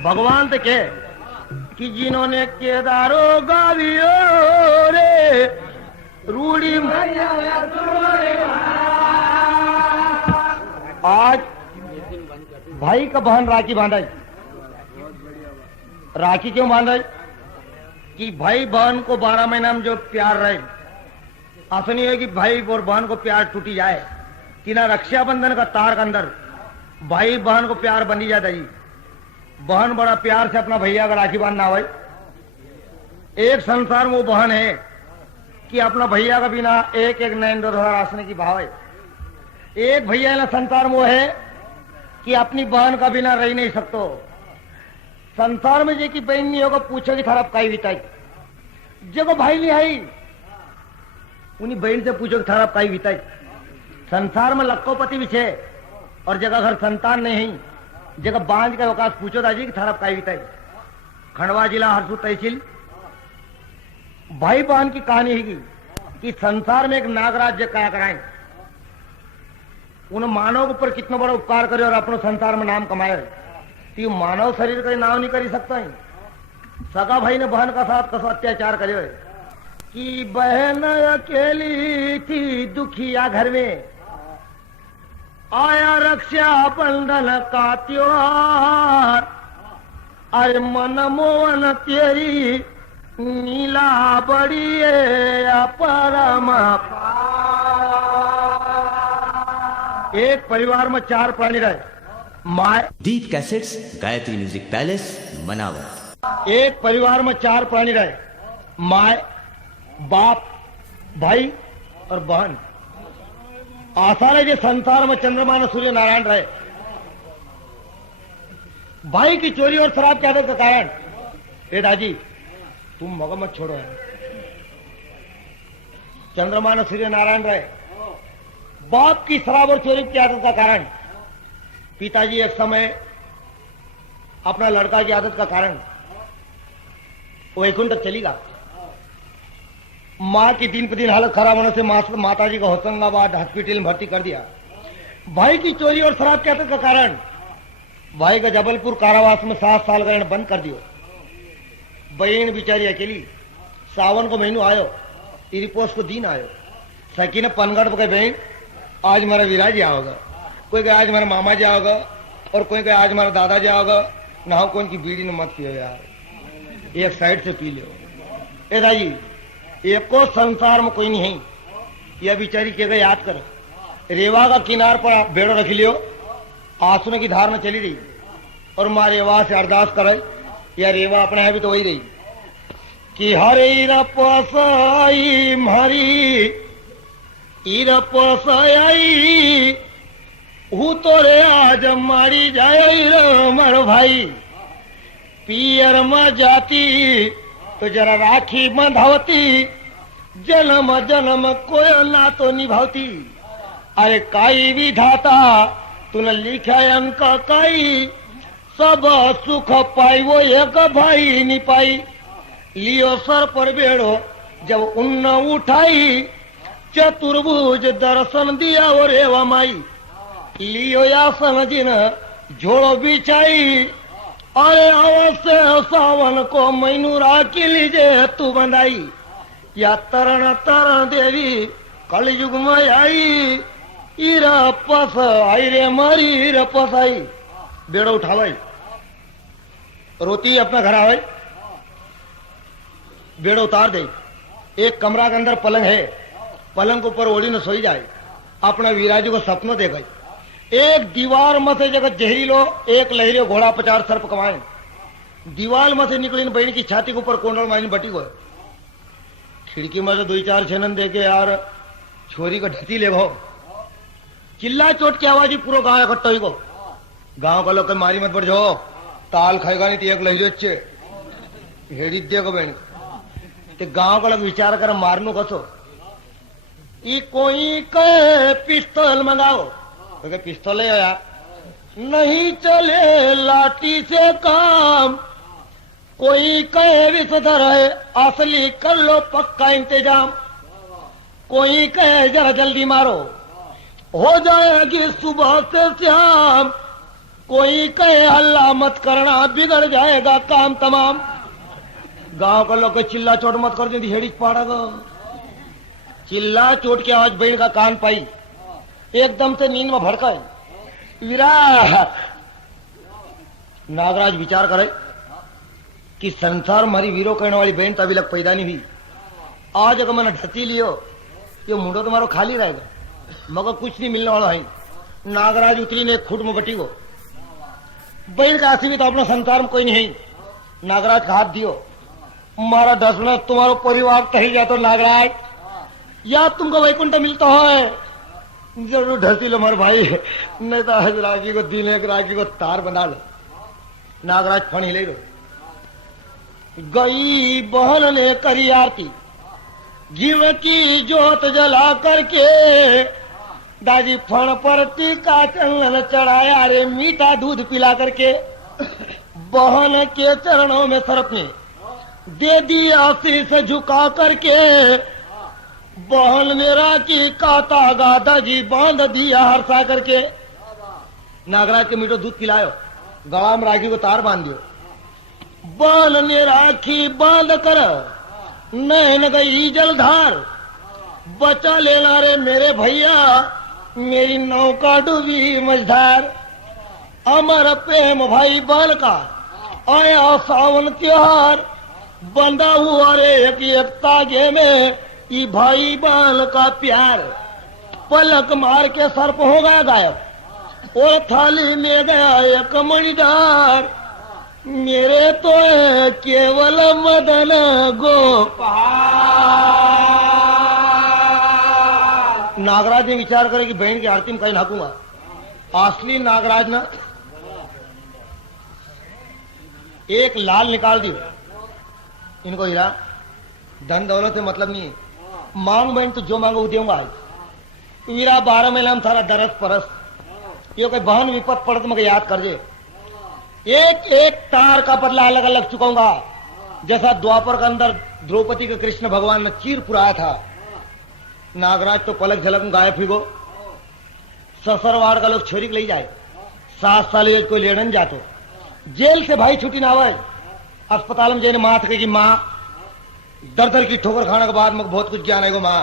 भगवान से कहे कि जिन्होंने केदारो गावियो रे रूढ़ी आज भाई का बहन राखी बांधा। राखी क्यों बांधा? कि भाई बहन को 12 महीना में जो प्यार रहे, ऐसा नहीं है कि भाई और बहन को प्यार टूटी जाए कि ना रक्षाबंधन का तार के अंदर भाई बहन को प्यार बनी जाता जी। बहन बड़ा प्यार से अपना भैया का राखी बांधना हो। एक संसार में वो बहन है कि अपना भैया का बिना एक एक नैन दो आसने की भाव है। एक भैया ना संसार में वो है कि अपनी बहन का बिना रह नहीं सकते। संसार में जे की बहन नहीं होगा पूछो कि खराब काई बिताई। जब भाई नहीं आई उन्हीं बहन से पूछो कि खराब काई बिताई। संसार में लक्कोपति भी छे और जगह घर संतान नहीं है, जगह बांझ का अवकाश पूछो दाजी कि खराब काई बिताई। खंडवा जिला हरसू तहसील भाई बहन की कहानी है कि संसार में एक नागराज क्या कराए। उन मानव के ऊपर कितना बड़ा उपकार करे और अपने संसार में नाम कमाए। तो मानव शरीर का नाम नहीं कर सकता है। सगा भाई ने बहन का साथ कसो अत्याचार करे कि बहन अकेली थी दुखिया घर में, आया रक्षा बंधन का त्योहार, अरे मन मोहन तेरी नीला बड़ी परम। एक परिवार में 4 प्राणी रहे। माँ Deep cassettes Gayatri music palace Manawar. एक परिवार में 4 प्राणी रहे। माँ, बाप, भाई और बहन। आशा रहे संसार में चंद्रमा सूर्य नारायण रहे। भाई की चोरी और शराब की आदत का कारण, ए दादी तुम मगो मत छोड़ो है। चंद्रमा सूर्य नारायण रहे। बाप की शराब और चोरी की आदत का कारण, पिताजी एक समय अपना लड़का की आदत का कारण वैकुंठ चलेगा। मां की दिन पर दिन हालत खराब होने से माताजी को होशंगाबाद हॉस्पिटल में भर्ती कर दिया। भाई की चोरी और शराब की आदत का कारण भाई का जबलपुर कारावास में 7 साल का बंद कर दियो। बहन बिचारी अकेली। सावन को महीनों आयो, इरिपोस को दिन आयो। सकी ने पनगढ़ पर बहन आज मेरा विराज जाओगा, कोई कहे आज मेरा मामा जाओगा और कोई कहे आज मेरा दादा जाओगा। ना कोई की बीड़ी ने मत पियो यार, एक साइड से पी लो। ए दाई एको संसार में कोई नहीं है। यह बिचारी के गए याद करो। रेवा का किनार पर बेड़ो रख लियो, आंसू की धार में चली रही और माँ रेवा से अरदास करे। या रेवा अपने है भी तो वही रही कि हरे रपसाई मारी रपसाई हूँ तो रे आज मारी जाए मर भाई। पियर में जाती तो जरा राखी बंधावती, जन्म जन्म कोई ना तो निभावती। अरे काई विधाता तूने लिखा अंक काई, सब सुख पाई वो एक भाई नहीं पाई। लियो सर पर बेड़ो जब उन्न उठाई, चतुर्भुज दर्शन दिया और एवं माई। लियो आसन जिन झोड़ो बिछाई, अरे अवश्य सावन को मैनू राखी लीजे तू बंधाई। या तरण तरण देवी कलयुग में आई, रपस आई रे मारी रपस आई। बेड़ो उठावाई, रोती अपना घर आवे, बेड़ो उतार दे। एक कमरा के अंदर पलंग है, पलंग के ऊपर ओढ़ी ने सोई जाए। अपना वीराजू को सपनों दे गई। एक दीवार में से जगह जहरी लो, एक लहरियो घोड़ा 50 सर्प कमाए। दीवार में से निकली बहन की छाती के ऊपर कोंडल मारी बटी गए। खिड़की में से 2-4 छेनन दे के यार छोरी को ढती ले भाव। चिल्ला चोट की आवाज ही पूरा गांव इकट्ठा ही को। गांव का लोग मारी मत पड़ जाओ, ताल खाएगा नहीं तो एक लहरियो अच्छे हेड़ी दे को बहन। ते गांव का लोग विचार कर मारनू कसो। कोई कहे पिस्तौल मंगाओ, तो पिस्तौल है यार। नहीं चले लाठी से काम, कोई कहे विषधर है असली कर लो पक्का इंतजाम। कोई कहे जरा जल्दी मारो हो जाएगी सुबह से शाम, कोई कहे हल्ला मत करना, बिगड़ जाएगा काम तमाम। गांव का लोग चिल्ला चोट मत कर दी, हेड़ी पाड़ेगा। चिल्ला चोट के आवाज बहन का कान पाई, एकदम से नींद में भड़काए। वीरा नागराज विचार करे कि संसार मारी वीरो कहने वाली बहन तो अभी लग पैदा नहीं हुई। आज अगर मैंने ढती लियो, ये मुंडो तुम्हारो खाली रहेगा, मगर कुछ नहीं मिलने वाला है। नागराज उतरी ने खुट में बटी को बहन का आसी भी तो अपना संसार में कोई नहीं है। नागराज का हाथ दियो, मारा दसना तुम्हारो परिवार तही जातो नागराज, या तुमको वैकुंठ मिलता है, जरूर ढसी लो मारे भाई, नहीं तो आज रागी को दिन एक रागी को तार बना लो। नागराज फणी ले लो। गई बहन ने करी आरती, घीव की जोत जला करके, दादी फण पर टीका चंदन चढ़ाया रे, मीठा दूध पिला करके बहन के चरणों में सरपने दे दी आशीष झुका करके। बहन मेरा की काता गादा जी बांध दिया हर्षा करके। नागराज के मीठो दूध पिलायो, गला में राखी को तार बांध दियो। बहन ने राखी बांध कर नैन गई जलधार, बचा लेना रे मेरे भैया, मेरी नौका डूबी मझधार। अमर प्रेम भाई बहन का आया सावन त्योहार, बंधा हुआ रे एक तागे में ई भाई बहन का प्यार। पलक मार के सर्प हो गया गायब, और थाली में गया एक मणिदार। मेरे तो है केवल मदन गोपाल। नागराज ने विचार करे कि बहन की आरती में कहीं नाकूंगा। असली नागराज ना एक लाल निकाल दियो। इनको हीरा धन दौलत से मतलब नहीं है, मांग बहन तो जो मांगो वो दूंगा। आज वीरा 12 महीना में सारा दरस परस, ये कोई बहन विपत पड़त मगर याद कर जे, एक एक तार का बदला अलग अलग चुकाऊंगा। जैसा द्वापर के अंदर द्रौपदी के कृष्ण भगवान ने चीर पुराया था। नागराज तो पलक झलक में गायब फिगो। ससरवाड़ का लोग छोरी ले जाए, 7 साल कोई लेड़न जातो, जेल से भाई छुट्टी ना आवे, अस्पताल में जाने माँ थे कि माँ दर दर की ठोकर खाने के बाद मुझे बहुत कुछ ज्ञान है। माँ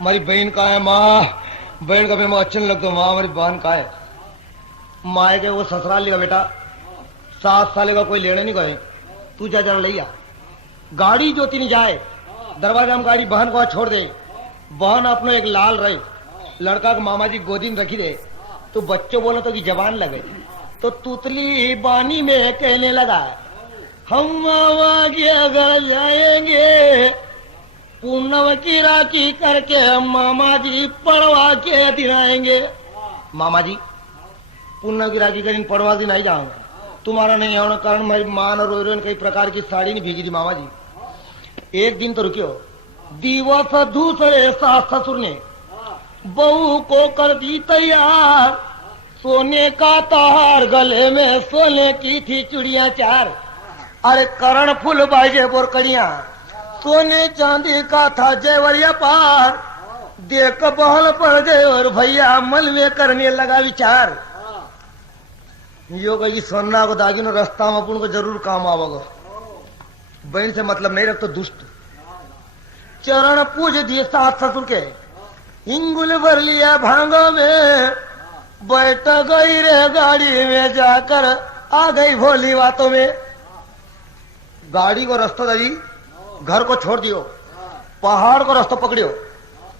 हमारी बहन का है, माँ बहन का मैं अच्छा नहीं लगता, माँ हमारी बहन का है। माँ के वो ससुराल लेगा बेटा, 7 साल का कोई लेने नहीं गए, तू जा जरा लिया। गाड़ी जो तीन जाए, दरवाजा में गाड़ी बहन को छोड़ दे। बहन अपने एक लाल रहे, लड़का को मामा जी गोदी में रखी दे, तो बच्चों बोले तो कि जवान लगे, तो तुतली बानी में कहने लगा, हम मामा के अगर जाएंगे पूनम की राखी करके मामा जी पड़वा के दिलाएंगे। मामा जी पूनम की राखी कर पड़वा दिन नहीं जाऊंगा, तुम्हारा नहीं होने कारण मेरी मां और रोहिन कई प्रकार की साड़ी नहीं भेजी थी। मामा जी एक दिन तो रुकियो, दिवस दूसरे सास ससुर ने बहू को कर दी तैयार, सोने का तार गले में सोने की थी चुड़िया 4। अरे करण फूल बाजे बोरकड़िया, सोने चांदी का था जेवरिया पार। देख बहल पर गए और भैया मन में करने लगा विचार, यो कही सोना को दागिनो रास्ता में अपन को जरूर काम आवेगा। बहन से मतलब नहीं रखतो दुष्ट। चरण पूज दिए सास ससुर के, हिंगुल भर लिया भांगो में, बैठ गई रे गाड़ी में जाकर आ गई भोली बातों में। गाड़ी को रास्ता दई, घर को छोड़ दियो, पहाड़ को रास्ता पकड़ियो,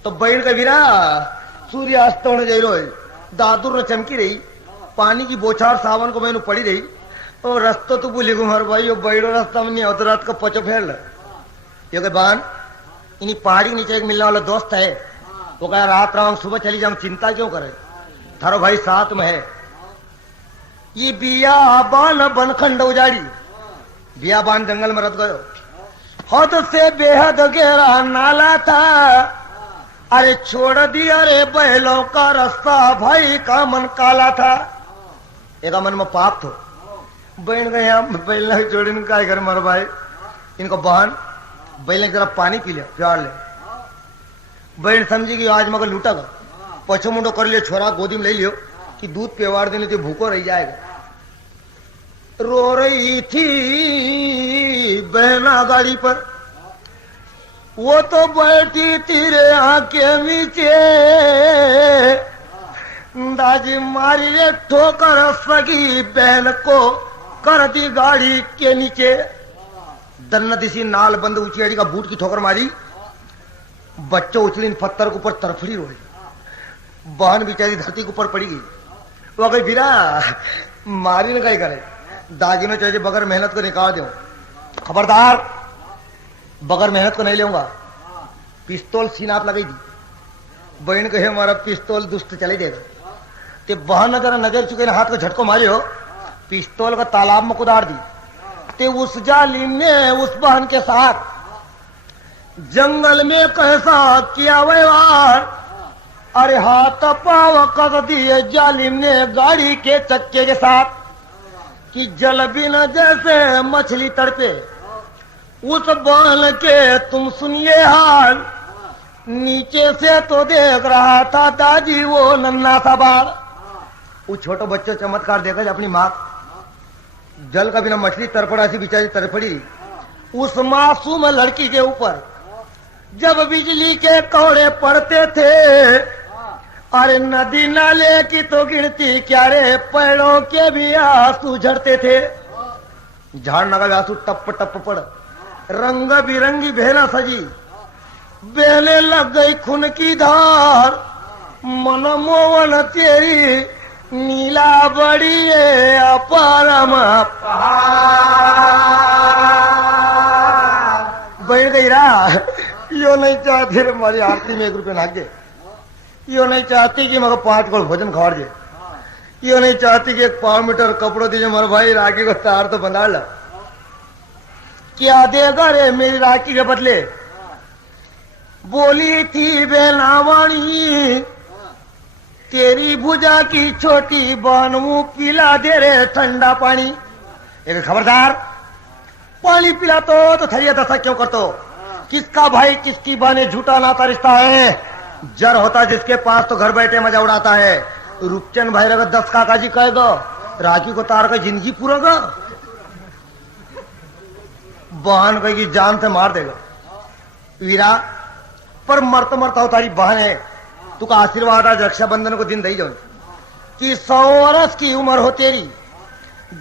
तो बहन का वीरा सूर्यास्त होने जा रही, दादुर ने चमकी रही, पानी की बोछार सावन को मैंने पड़ी रही, और रास्ता तो भूली घुमार भाई, बैठो रास्ता में नहीं होता, रात का पचो फेर ल। ये बान इन्हीं पहाड़ी नीचे एक मिलने वाला दोस्त है, वो कहा रात रात सुबह चली जाऊं, चिंता क्यों करे, थारो भाई साथ में है। ये बिया बान बनखंड उजाड़ी, बिया बान जंगल में रत गयो, हद से बेहद गहरा नाला था। अरे छोड़ दिया रे बैलों का रास्ता, भाई का मन काला था। एक मन में पाप थो, बहन गए यहाँ बैल छोड़ी का घर मर भाई, इनको बहन बैल ने जरा पानी पी लिया, प्यार ले। बहन समझी कि आज मगर लूटा गया, पछो मुंडो कर लियो, छोरा गोदी में ले लियो कि दूध पेवाड़ देने तो भूखो रह जाएगा। रो रही थी बहना गाड़ी पर, वो तो बैठी तेरे आंखें नीचे, दाजी मारी रे ठोकर सगी बहन को कर दी गाड़ी के नीचे। दन्नती सी नाल बंद ऊंची अड़ी का बूट की ठोकर मारी, बच्चों उछली पत्थर के ऊपर तरफड़ी रोई, बहन बेचारी धरती के ऊपर पड़ी गई। वो कही फिरा मारी ने कही करे, दागी ने चाहिए बगैर मेहनत को निकाल दो, खबरदार बगैर मेहनत को नहीं लेऊंगा। पिस्तौल सीनाप लगाई दी, बहन कहे हमारा पिस्तौल दुष्ट चले देगा। ते बहन ने जरा नजर चुके ने हाथ को झटको मारे हो, पिस्तौल का तालाब में कुदार दी। ते उस जालिम ने उस बहन के साथ जंगल में कैसा किया व्यवहार, अरे हाथ पाव कर दिए जालिम ने गाड़ी के चक्के के साथ, कि जल बिना जैसे मछली तड़पे। उस बहन के तुम सुनिए हाल, नीचे से तो देख रहा था दादी वो नन्ना सा बाल। वो छोटो बच्चों चमत्कार देखा अपनी माँ, जल का बिना मछली तड़पड़ा सी बेचारी तड़पड़ी। उस मासूम लड़की के ऊपर जब बिजली के कौड़े पड़ते थे, अरे नदी नाले की तो गिनती क्या रे, पैरों के भी आंसू झड़ते थे। झाड़ नगा आंसू टप टप पड़, रंग बिरंगी बहना सजी, बहने लग गई खून की धार। मनमोहन तेरी नीला बड़ी अपरम बैठ गई रा। यो नहीं चाहती रे हमारी आरती में 1 रुपये नागे, यो नहीं चाहती कि मगर 5 गोल भोजन खवा दे, यो नहीं चाहती कि 1 पाव मीटर कपड़ों दीजिए मेरे भाई, राखी को तार तो बंधा ला। क्या देगा रे मेरी राखी के बदले? बोली थी बेनावाणी तेरी भुजा की छोटी बहन, मुंह पिला दे रे ठंडा पानी। एक खबरदार, पानी पिला तो थरिया दशा क्यों करतो? किसका भाई किसकी बहन, झूठा नाता रिश्ता है। जर होता जिसके पास तो घर बैठे मजा उड़ाता है। रूपचंद भाई अगर 10 काका जी कहेगा, राखी को तार का जिंदगी पूरेगा। बहन कहेगी जान से मार देगा। वीरा पर मरता मरता हो तारी बहन है, तू का आशीर्वाद आज रक्षाबंधन को दिन दई जाओ कि 100 वर्ष की उम्र हो तेरी,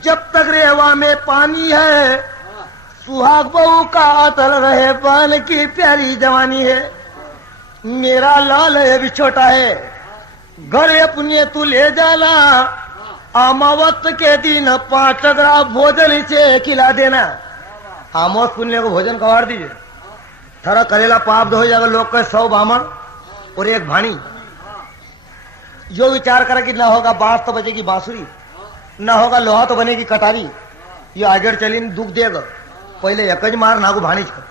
जब तक रेवा में पानी है, सुहाग बहू का अतल रहे, बहन की प्यारी जवानी है। मेरा लाल है भी छोटा है, घर अपने तू ले जाना, अमावस के दिन 5 टकरा भोजन से खिला देना। आमोस पुण्य को भोजन खवा दीजिए, थारा करेला पाप हो जाएगा। लोग कहे 100 बामण और 1 भाणी। जो विचार करे कि ना होगा बांस तो बजेगी बांसुरी, ना होगा लोहा तो बनेगी कटारी। ये आगे चली दुख देगा, पहले एकज मार नागो भाणीज कर।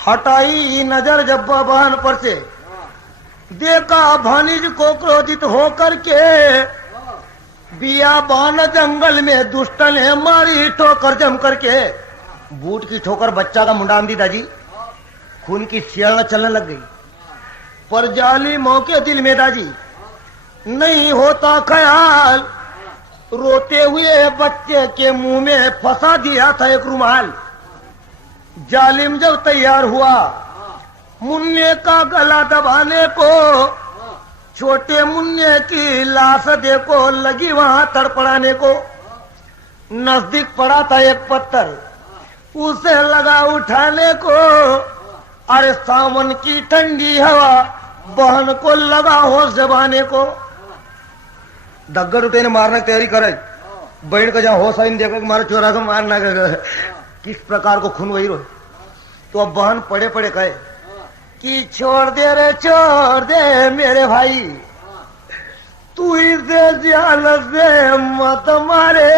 हटाई नजर जब बहन पर से, देखा भाणीज को क्रोधित होकर के, बियाबान जंगल में दुष्ट ने मारी ठोकर जम करके। बूट की ठोकर बच्चा का मुंडा दी दाजी, खून की सियाल चलने लग गई। पर जालिमों के दिल में दाजी नहीं होता ख्याल, रोते हुए बच्चे के मुंह में फंसा दिया था 1 रुमाल। जालिम जब तैयार हुआ मुन्ने का गला दबाने को, छोटे मुन्ने की लाश देखो लगी वहां तड़पड़ाने को। नजदीक पड़ा था 1 पत्थर, उसे लगा उठाने को। अरे सावन की ठंडी हवा बहन को लगा होश जबाने को। दग्गड़ उठे ने मारने की तैयारी करे, बहन को जहां होश आई देखो कि मारो चोरा को मारना किस प्रकार को खून वही रोए। तो अब बहन पड़े पड़े कहे कि छोड़ दे रे छोड़ दे मेरे भाई, तू इसे जान से मत मारे।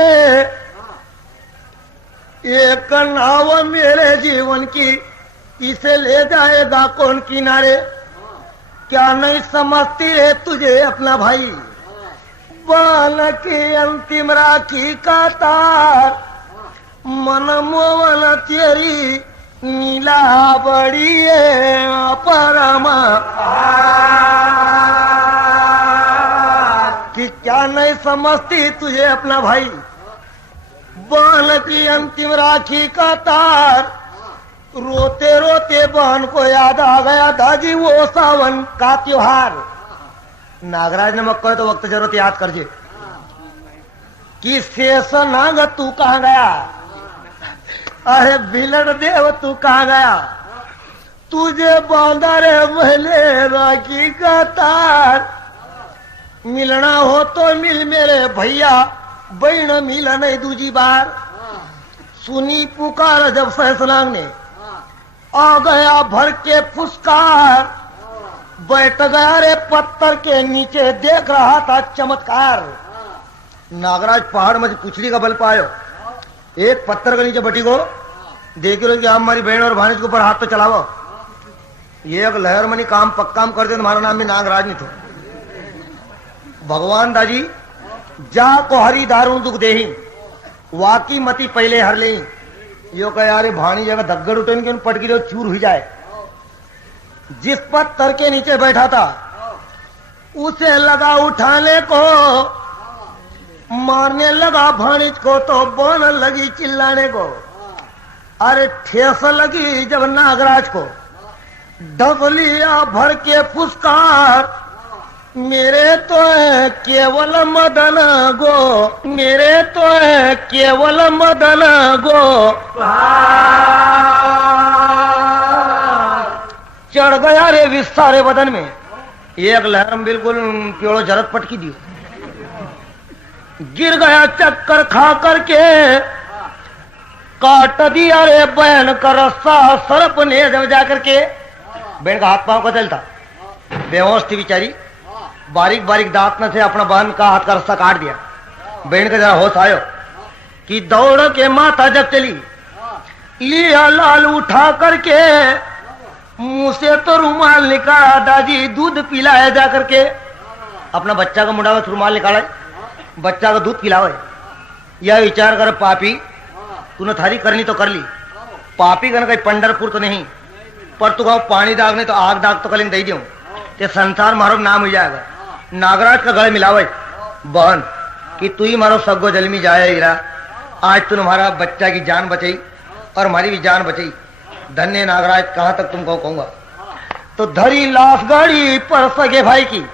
एक नाव मेरे जीवन की, इसे ले जाएगा कौन किनारे। क्या नहीं समझती रे तुझे अपना भाई, बहन की अंतिम राखी का तार। मनमोहन तेरी नीला बड़ी है परमा, कि क्या नहीं समझती तुझे अपना भाई, बहन की अंतिम राखी का तार, रोते रोते बहन को याद आ गया दादी वो सावन का त्योहार। नागराज ने मत कहे तो वक्त जरूरत याद करजे कि शेष नाग तू कहाँ गया, अरे बिलड़ देव तू कहाँ गया, तुझे बांधा रे महले राखी का तार। मिलना हो तो मिल मेरे भैया, बहन मिल नहीं दूजी बार। सुनी पुकार जब सहसनाग ने, आ गया भर के फुसकार, बैठ गया रे पत्थर के नीचे देख रहा था चमत्कार। नागराज पहाड़ में कुचली का बल पायो, एक पत्थर के नीचे बटी को देख लो कि हमारी बहन और भानिज के ऊपर हाथ तो चलावो। ये एक लहर मनी काम पक्काम कर दे, तुम्हारा नाम भी नागराज नहीं तो। भगवान दाजी जा को हरी दारू दुख देही, वाकी मती पहले हर ले। यो कह यार भाणी जगह धगड़ उठे के पटकी दो चूर हुई जाए। जिस पत्थर के नीचे बैठा था उसे लगा उठाने को, मारने लगा भाणिज को तो बन लगी चिल्लाने को। अरे ठेस लगी जब नागराज को, ढक लिया भर के फुसकार। मेरे तो है केवल मदन गो, मेरे तो है केवल मदन गो। चढ़ गया रे विस्तारे बदन में, एक लहर में बिल्कुल प्योड़ो जरत पटकी दी। गिर गया चक्कर खा करके, काट दिया रे बहन का रस्सा सरप ने जब जाकर के। बहन का हाथ पांव का चलता, बेहोश थी बेचारी, बारीक बारीक दांत से अपना बहन का हाथ का रस्सा काट दिया। बहन का जरा होश आयो कि दौड़ के माता जब चली, लिया लाल उठा करके, मुंह से तो रुमाल निकाला, दादी दूध पिलाया जा करके। अपना बच्चा का मुंडा में रुमाल निकाला, बच्चा का दूध पिलावे। यह विचार कर पापी तूने थारी करनी तो कर ली, पापी कन कहीं पंडरपुर तो नहीं, पर तू कहो पानी दागने तो आग दाग तो कलिंग दे दूं, ते संसार मारो नाम हो जाएगा। नागराज का गले मिलावे बहन कि तू ही मारो सगो जल में जाए हीरा, आज तूने हमारा बच्चा की जान बचाई और हमारी भी जान बचाई। धन्य नागराज, कहां तक तुमको कहूंगा। तो धरी लाश गाड़ी पर सगे भाई की,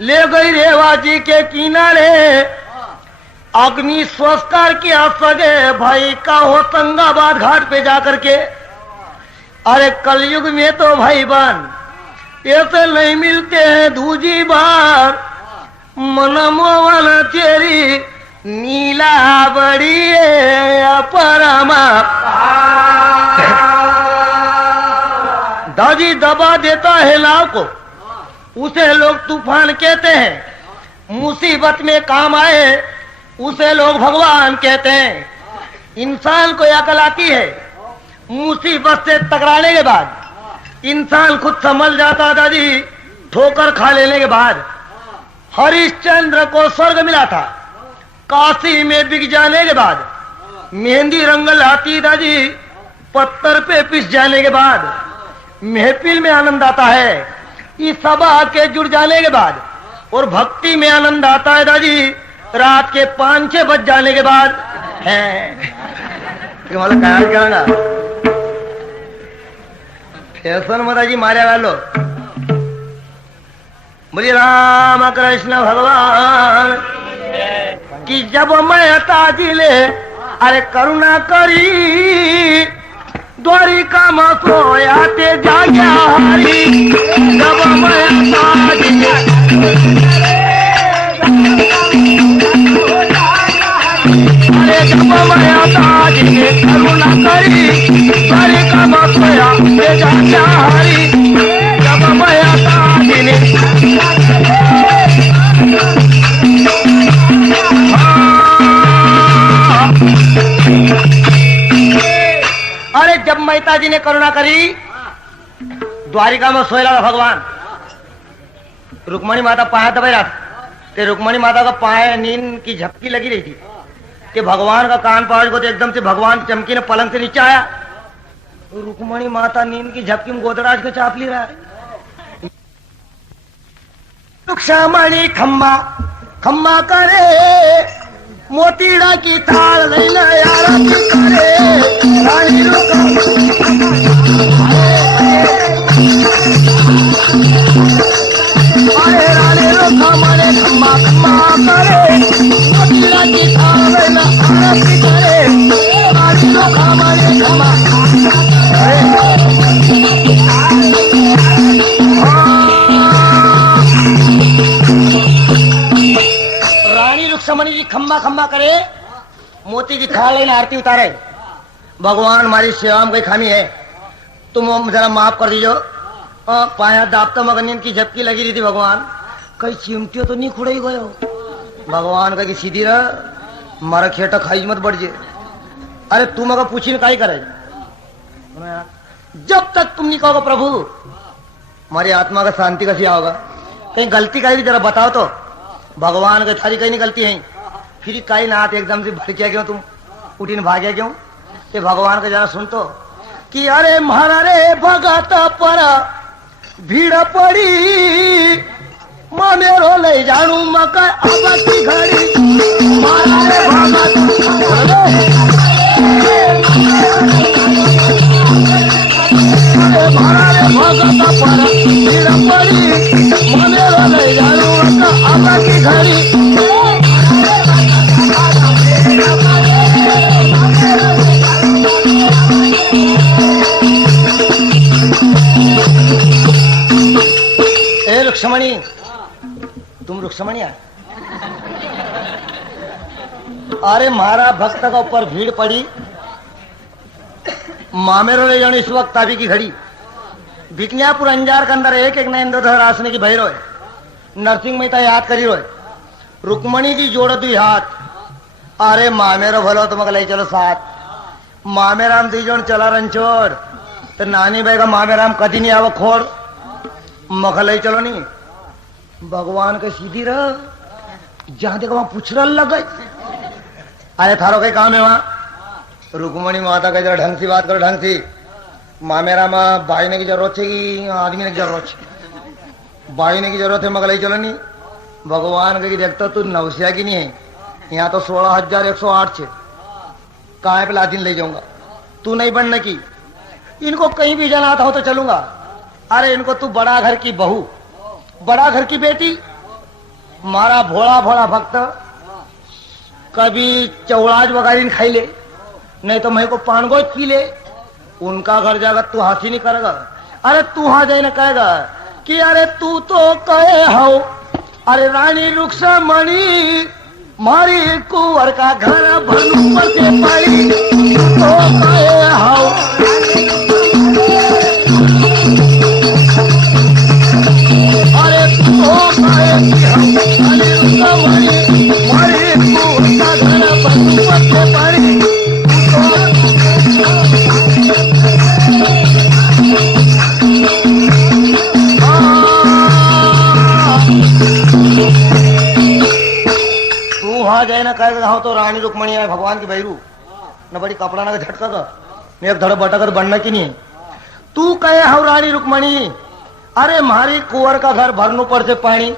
ले गई रेवाजी के किनारे, अग्नि संस्कार किया सगे भाई का होशंगाबाद घाट पे जाकर के। अरे कलयुग में तो भाई बहन ऐसे नहीं मिलते हैं दूजी बार। मनमोहन तेरी नीला बड़ी परमा, दादी दबा देता है नाव को, उसे लोग तूफान कहते हैं। मुसीबत में काम आए उसे लोग भगवान कहते हैं। इंसान को अकल आती है, मुसीबत से टकराने के बाद इंसान खुद समझ जाता दादी, ठोकर खा लेने के बाद। हरिश्चंद्र को स्वर्ग मिला था, काशी में बिक जाने के बाद। मेहंदी रंग लाती दादी, पत्थर पे पिस जाने के बाद। महफिल में आनंद आता है, इस सभा के जुड़ जाने के बाद। और भक्ति में आनंद आता है दादी, रात के 5-6 बज जाने के बाद है। मतलब क्या फैशन माता जी मारे वालो। बोलिए राम कृष्ण भगवान कि जब मैं ताजिले, अरे करुणा करी, द्वारिका में सोया ते जाग्या हरी। जब मैं ताजिले, अरे जब मैं ताजिले करुणा करी, द्वारिका में सोया ते जाग्या हरी। जब मैं ताजिले, अरे जब मेहता जी ने करुणा करी, द्वारिका में सोएला था भगवान। रुक्मणी माता पाया दबाई रहा था, रुक्मणी माता का पाए नींद की झपकी लगी रही थी कि भगवान का कान पास को तो एकदम से भगवान चमकी ने पलंग से नीचे आया। रुक्मणी माता नींद की झपकी में गोदराज को चाप ली रहा है। रुक्षामणि खम्मा खम्मा करे, मोतीड़ा की थाल लैला आरती करे रानी आए रानी रुखा मारे खम्मा खम्मा करे मोतीड़ा की थाल लैला आरती करे रानी रुखा मारे खम्मा रानी रुक्मणी जी खम्मा खम्मा करे मोती की थाल लेने आरती उतारे। भगवान हमारी सेवा में कोई खामी है तुम जरा माफ कर दीजिए। पाया दापता मगर नींद की झपकी लगी रही थी। भगवान कई चिमटियों तो नहीं खुड़े गयो। भगवान कही सीधी रह मारा खेटा खाई मत बढ़ जे। अरे तुम अगर पूछी ना करे जब तक तुम नहीं कहोगे प्रभु हमारी आत्मा का शांति कैसी आओगा। कहीं गलती करेगी जरा बताओ तो। भगवान के थारी कहीं नहीं गलती है फिर कहीं ना आते एकदम से भड़किया क्यों तुम उठीन भाग्या क्यों। ये भगवान का जरा सुन तो कि अरे महारा रे भगत पर भीड़ पड़ी माँ मेरो ले जानू मका अब की घड़ी महारा रे भगत महारा रे भगत पर भीड़ पड़ी माँ मेरो ले जानू मका अब की घड़ी रुक्मणी तुम रुक्मणी है। अरे मारा भक्त का ऊपर भीड़ पड़ी मामेरो ले जाने इस वक्त ताबी की घड़ी बिकनियापुर अंजार के अंदर एक एक नयनधर आसने की भैरो है। नरसिंह मेहता याद करी रोए रुक्मणी जी जोड़ दुई हाथ। अरे मामेरो भलो तुम ले चलो साथ मामेराम दी जोड़ चला रंचोड़ तो नानी भाई का मामेराम कदी नहीं आवा खोड़ मखलई चलो नहीं। भगवान के सीधी रह जहां देखो वहां पुछरल लग गई। अरे थारो कई काम है वहां रुक्मणी माता का जरा ढंग से बात करो ढंग से। मामेरा माँ भाई ने की जरूरत है कि आदमी ने की जरूरत है। भाई ने की जरूरत है मखलई चलो नहीं। भगवान के देखता तू नवसिया की नहीं है यहाँ तो 16,108 छे कहा पे लादिन ले जाऊंगा तू नहीं बनने की। इनको कहीं भी जाना आता हो तो चलूंगा। अरे इनको तू बड़ा घर की बहू बड़ा घर की बेटी मारा भोला भोला भक्त कभी चौड़ाज वगैरह खाई ले नहीं तो मैं को पानगोज पी ले। उनका घर जाकर तू हाथी नहीं करेगा। अरे तू वहां जाए ना कहेगा कि अरे तू तो कहे हो अरे रानी रुक्मणी मारी कुंवर का घर भनु पर से पड़ी तो कहे हो जाए ना कहेगा हाँ तो रानी रुक्मणी है भगवान की बैरू न बड़ी कपड़ा ना झटका का मैं एक धड़ बटाकर बनना की नहीं। तू कहे हो रानी रुक्मणी अरे मारी कुंवर का घर भरनू पर से पानी।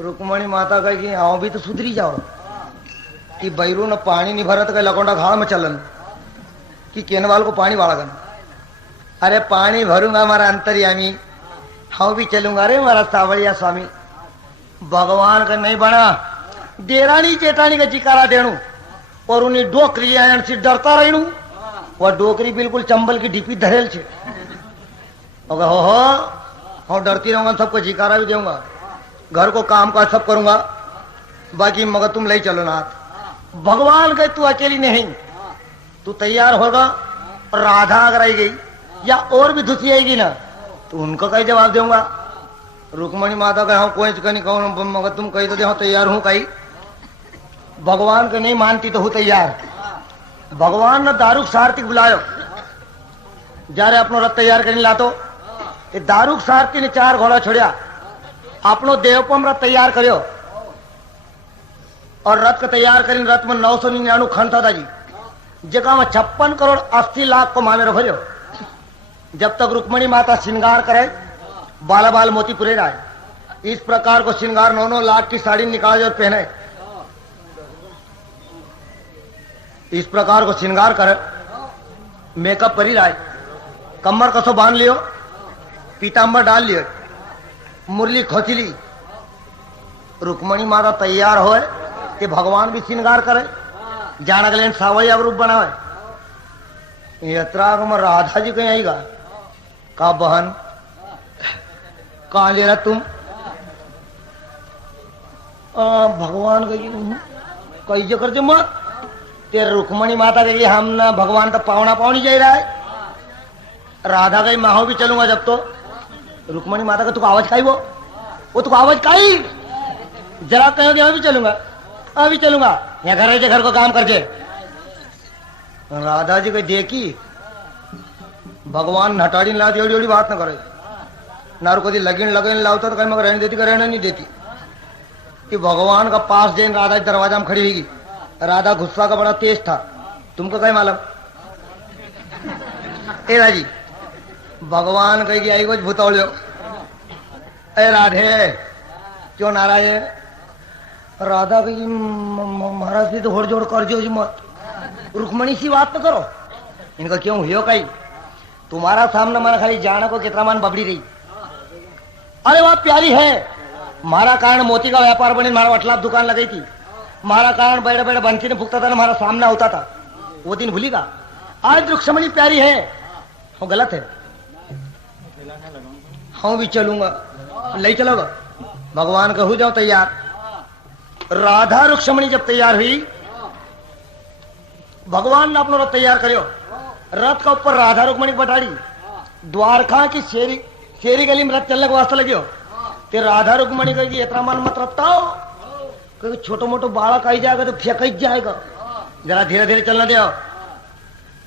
रुक्मणी माता कहे कि आओ भी तो सुधरी जाओ कि बैरू न पानी नहीं भरत कहे लकोंडा घाव में चलन कि केनवाल को पानी वाड़गन। अरे पानी भरूंगा हमारा अंतर्यामी हाँ भी चलूंगा। अरे हमारा सावड़िया स्वामी भगवान का नहीं बना देरानी जेठानी का जिकारा देणु और उन्हें डोकरी आयन से डरता रहणु। वह डोकरी बिल्कुल चंबल की डिपी धरेल छे। हो डरती रहूंगा सबको जिकारा भी दूंगा घर को काम का सब करूंगा बाकी मगर तुम ले चलो ना। भगवान कहे तू अकेली नहीं तू तैयार होगा और राधा अगर आई गई या और भी दूसरी आएगी ना तो उनको कहीं जवाब दूंगा। रुक्मणी माता कहे हाँ कोई नहीं कहूँ मगर तुम कही तो दे तैयार हूँ कहीं। भगवान को नहीं मानती तो हूँ तैयार। भगवान ने दारूक सारथी बुलायो जारे अपनो रथ तैयार करने लातो ये दारूक सारथी ने 4 घोड़ा छोड़िया अपनो देवपम रथ तैयार करियो और रथ का तैयार करीन रथ में 999 खन था जी जगह में 56 करोड़ 80 लाख को मामे भरियो। जब तक रुक्मणी माता श्रृंगार करे बाला बाल मोती पुरे रहा है इस प्रकार को श्रृंगार 9-9 लाख की साड़ी निकाल और पहने इस प्रकार को श्रृंगार कर मेकअप करी रहा है, कमर कसो बांध लियो, पीताम्बर डाल लियो, मुरली खोची ली, रुक्मणी माता तैयार होए कि भगवान भी श्रृंगार करे, जान अगले सावलिया रूप बनावे। यात्रा में राधा जी कहीं आएगा, का बहन कहा ले रहा तुम? भगवान कही जो कर मत, तेरे रुक्मणी माता कही हम ना भगवान तो पावना पावनी जा रहा है। राधा कही मैं भी चलूंगा जब तो। रुक्मणी माता का तुक आवाज खाई वो तुक आवाज खाई, जरा कहोगे मैं भी चलूंगा, अभी चलूंगा, यहाँ घर को काम करके। राधा जी कही देखी भगवान हटाड़ी लाती एवडी एवडी बात न करे, नारू कभी लगन लगन लावता तो कहीं मगर रहने देती, रहने नहीं देती। कि भगवान का पास जैन राधा दरवाजा में खड़ी हुई, राधा गुस्सा का बड़ा तेज था, तुमको कहीं मालूम? ए राजी भगवान कहेगी आई कुछ भूतौलियो, ए राधे क्यों नाराज है? राधा कही महाराज भी तो होड़ जोड़ कर जो मत, रुक्मणी सी बात न करो। इनका क्यों हुई कहीं? तुम्हारा सामने मारा खाली जाना को कितना मान बबड़ी रही। अरे वह प्यारी है, मारा कारण मोती का व्यापार बने, मारा वटलाप दुकान लगाई थी, मारा कारण बैठे बैठे बंसी ने फूकता था ना, हमारा सामना होता था, वो दिन भूलिगा। आज रुक्मणी प्यारी है, वो गलत है। हाँ भी चलूंगा, ले चलोगा? भगवान का हो जाओ तैयार। राधा रुक्मणी जब तैयार हुई, भगवान ने अपना रथ तैयार करियो, रथ का ऊपर राधा रुक्मणी बटाड़ी, द्वारका की शेरी गली में रथ चलने के वास्ते लगियो। ते राधा रुक्मणी कहेगी इतना मन मत रखता हो, क्योंकि छोटो मोटो बालक आई जाएगा तो फेंक ही जाएगा, जरा धीरे धीरे चलना दो।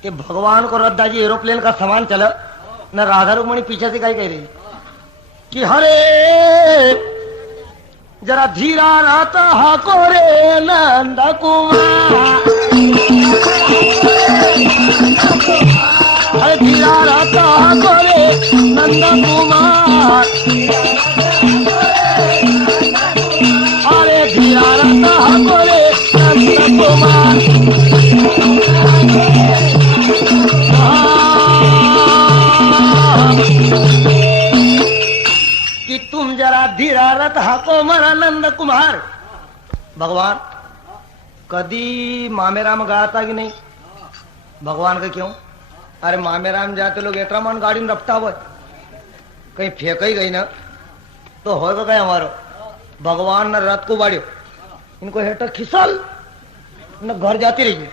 कि भगवान को रद्दा जी एरोप्लेन का सामान चला न, राधा रुक्मणी पीछे से कही कह रही कि हरे जरा धीरा रहता हाको रे नंद कुमार, अरे धीरा रहता हाको रे नंद कुमार, अरे धीरा रहता हाको रे नंद कुमार। कि तुम जरा धीरा रथ हाको मरा नंद कुमार। भगवान कदी मामेराम गाता कि नहीं? भगवान का क्यों? अरे मामेराम जाते लोग एतरा मन गाड़ी में रफ्ता हुआ, कहीं फेंक ही गई ना तो होगा क्या हमारो? भगवान ने रथ को बाड़ियो, इनको हेटर खिसल न घर जाती रही,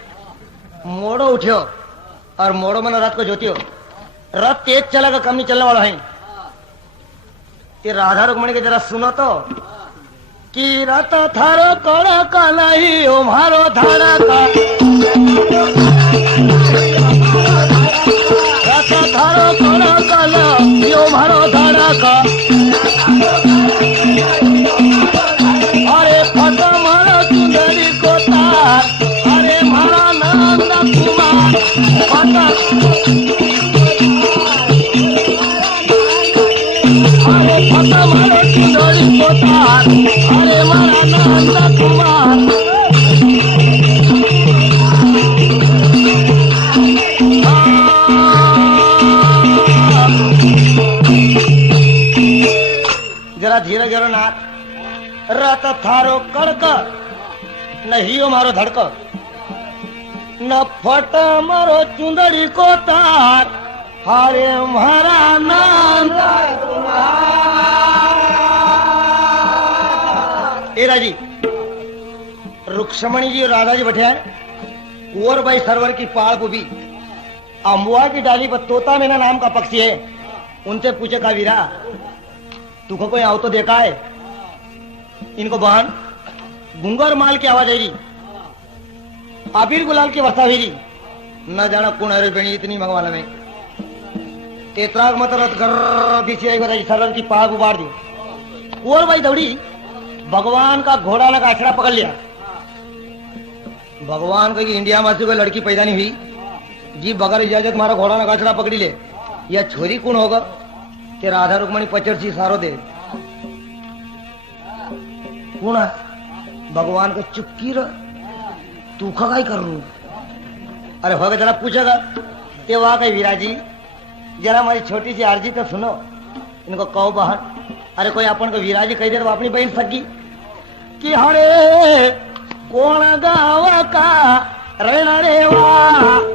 मोड़ो उठियो और मोड़ो में रथ को जोतियो। रथ तेज चलेगा, कम नहीं चलने वाला है। ये राधा रुक्मणी के जरा सुनो तो, कि रथ थारो कड़ा का नहीं ओ मारो धारा का, रथ थारो कड़ा का नहीं ओ मारो धारा का, अरे फटा मारो सुंदरी को तार, अरे मारा नंद कुमार फटा, अरे फटा मारो सुंदरी को तार, अरे मारा नंद कुमार। जरा धीरे धीरे नाथ, रत थारो कड़क नहीं हो मारो धड़क, न फट मारो चुंदड़ी को तार, हरे मारा नंद कुमार। ए राजी रुक्मणी जी और राधा जी बैठे हैं, और भाई सरवर की पाड़ को भी अम्बुआ की डाली पर तोता मेना नाम का पक्षी है, उनसे पूछे का वीरा तुको कोई आओ तो देखा है? इनको बहन गुंगर माल की आवाज आई रही, आबिर गुलाल की वर्षा हुई, न जाना कौन है बेणी इतनी मंगवाना में। तेतराग मत रत कर दिसी आई बताई, सरवर की पाग उबाड़ दी, और भाई दौड़ी भगवान का घोड़ा लगा अछड़ा पकड़ लिया। भगवान का इंडिया में से कोई लड़की पैदा नहीं हुई जी, बगैर इजाजत मारा घोड़ा लगा अछड़ा पकड़ी ले, यह छोरी कौन होगा? कि राधा रुक्मणी पचरसी सारो दे कौन है? भगवान को चुपकी रह, तू खगाई कर रू अरे होगा जरा पूछेगा ये वाह गई विराजी जरा हमारी छोटी सी अर्जी तो सुनो इनको कहो बहन अरे कोई अपन को विराजी कही दे तो अपनी बहन सकी कि हरे कोण गाव का रण रे वा